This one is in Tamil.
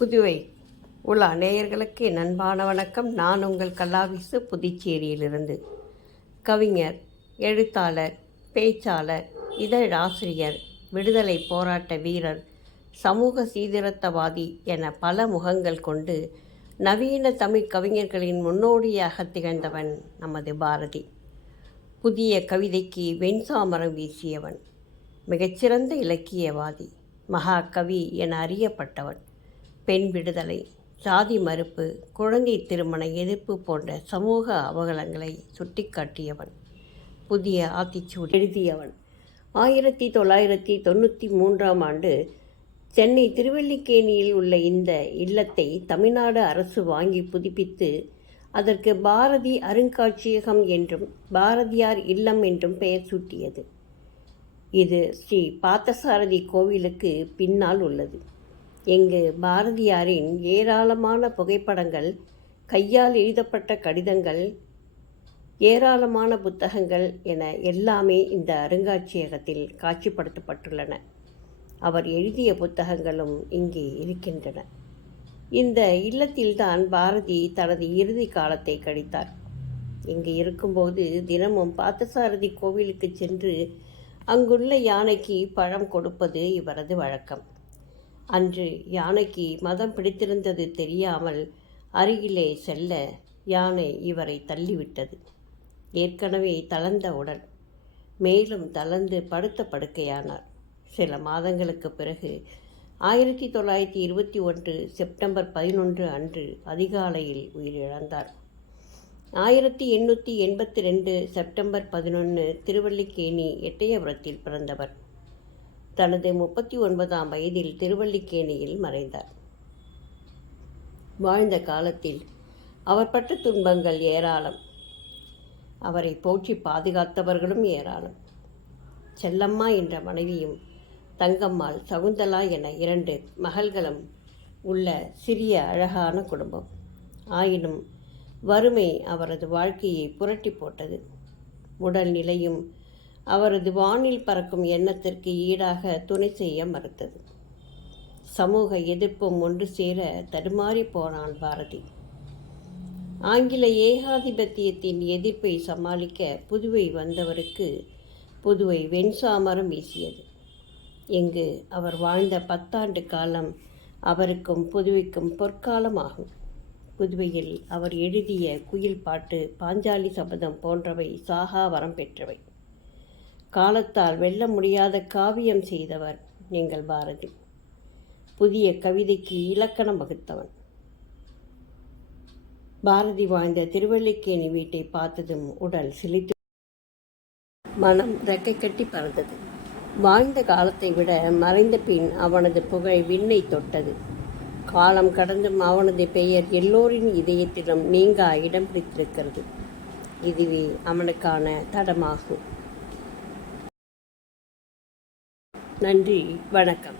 புதுவை உலா நேயர்களுக்கு என் அன்பான வணக்கம். நான் உங்கள் கல்லாவிசு, புதுச்சேரியிலிருந்து. கவிஞர், எழுத்தாளர், பேச்சாளர், இதழாசிரியர், விடுதலை போராட்ட வீரர், சமூக சீர்திருத்தவாதி என பல முகங்கள் கொண்டு நவீன தமிழ் கவிஞர்களின் முன்னோடியாக திகழ்ந்தவன் நமது பாரதி. புதிய கவிதைக்கு வெண்சாமரம் வீசியவன், மிகச்சிறந்த இலக்கியவாதி, மகாகவி என அறியப்பட்டவன். பெண் விடுதலை, சாதி மறுப்பு, குழந்தை திருமண எதிர்ப்பு போன்ற சமூக அவலங்களை சுட்டிக்காட்டியவன். புதிய ஆத்திச்சூடி எழுதியவன். 1993ஆம் ஆண்டு சென்னை திருவல்லிக்கேணியில் உள்ள இந்த இல்லத்தை தமிழ்நாடு அரசு வாங்கி புதுப்பித்து அதற்கு பாரதி அருங்காட்சியகம் என்றும் பாரதியார் இல்லம் என்றும் பெயர் சூட்டியது. இது ஸ்ரீ பார்த்தசாரதி கோவிலுக்கு பின்னால் உள்ளது. இங்கு பாரதியாரின் ஏராளமான புகைப்படங்கள், கையால் எழுதப்பட்ட கடிதங்கள், ஏராளமான புத்தகங்கள் என எல்லாமே இந்த அருங்காட்சியகத்தில் காட்சிப்படுத்தப்பட்டுள்ளன. அவர் எழுதிய புத்தகங்களும் இங்கே இருக்கின்றன. இந்த இல்லத்தில்தான் பாரதி தனது இறுதி காலத்தை கழித்தார். இங்கு இருக்கும்போது தினமும் பார்த்தசாரதி கோவிலுக்கு சென்று அங்குள்ள யானைக்கு பழம் கொடுப்பது இவரது வழக்கம். அன்று யானைக்கு மதம் பிடித்திருந்தது தெரியாமல் அருகிலே செல்ல யானை இவரை தள்ளிவிட்டது. ஏற்கனவே தளர்ந்த உடல் மேலும் தளர்ந்து படுத்த படுக்கையானார். சில மாதங்களுக்கு பிறகு 1921 செப்டம்பர் 11 அன்று அதிகாலையில் உயிரிழந்தார். 1882 செப்டம்பர் 11 திருவல்லிக்கேணி எட்டயபுரத்தில் பிறந்தவர். தனது 39ஆம் வயதில் திருவல்லிக்கேணியில் மறைந்தார். வாழ்ந்த காலத்தில் அவர் பட்ட துன்பங்கள் ஏராளம். அவரை போற்றி பாதுகாத்தவர்களும் ஏராளம். செல்லம்மா என்ற மனைவியும் தங்கம்மாள், சகுந்தலா என 2 மகள்களும் உள்ள சிறிய அழகான குடும்பம். ஆயினும் வறுமை அவரது வாழ்க்கையை புரட்டி போட்டது. உடல் நிலையும் அவரது வானில் பறக்கும் எண்ணத்திற்கு ஈடாக துணை செய்ய மறுத்தது. சமூக எதிர்ப்பும் ஒன்று சேர தடுமாறி போனான் பாரதி. ஆங்கில ஏகாதிபத்தியத்தின் எதிர்ப்பை சமாளிக்க புதுவை வந்தவருக்கு புதுவை வெண்சாமரம் வீசியது. இங்கு அவர் வாழ்ந்த 10 ஆண்டு காலம் அவருக்கும் புதுவைக்கும் பொற்காலமாகும். புதுவையில் அவர் எழுதிய குயில் பாட்டு, பாஞ்சாலி சபதம் போன்றவை சாகா வரம் பெற்றவை. காலத்தால் வெல்ல முடியாத காவியம் செய்தவர் எங்கள் பாரதி. புதிய கவிதைக்கு இலக்கணம் வகுத்தவன். பாரதி வாழ்ந்த திருவல்லிக்கேணி வீட்டை பார்த்ததும் உடல் சிலிர்த்து மனம் ரெக்கை கட்டி பறந்தது. வாழ்ந்த காலத்தை விட மறைந்த பின் அவனது புகழ் விண்ணை தொட்டது. காலம் கடந்தும் அவனது பெயர் எல்லோரின் இதயத்திலும் நீங்கா இடம் பிடித்திருக்கிறது. இதுவே அவனுக்கான தடமாகும். நன்றி, வணக்கம்.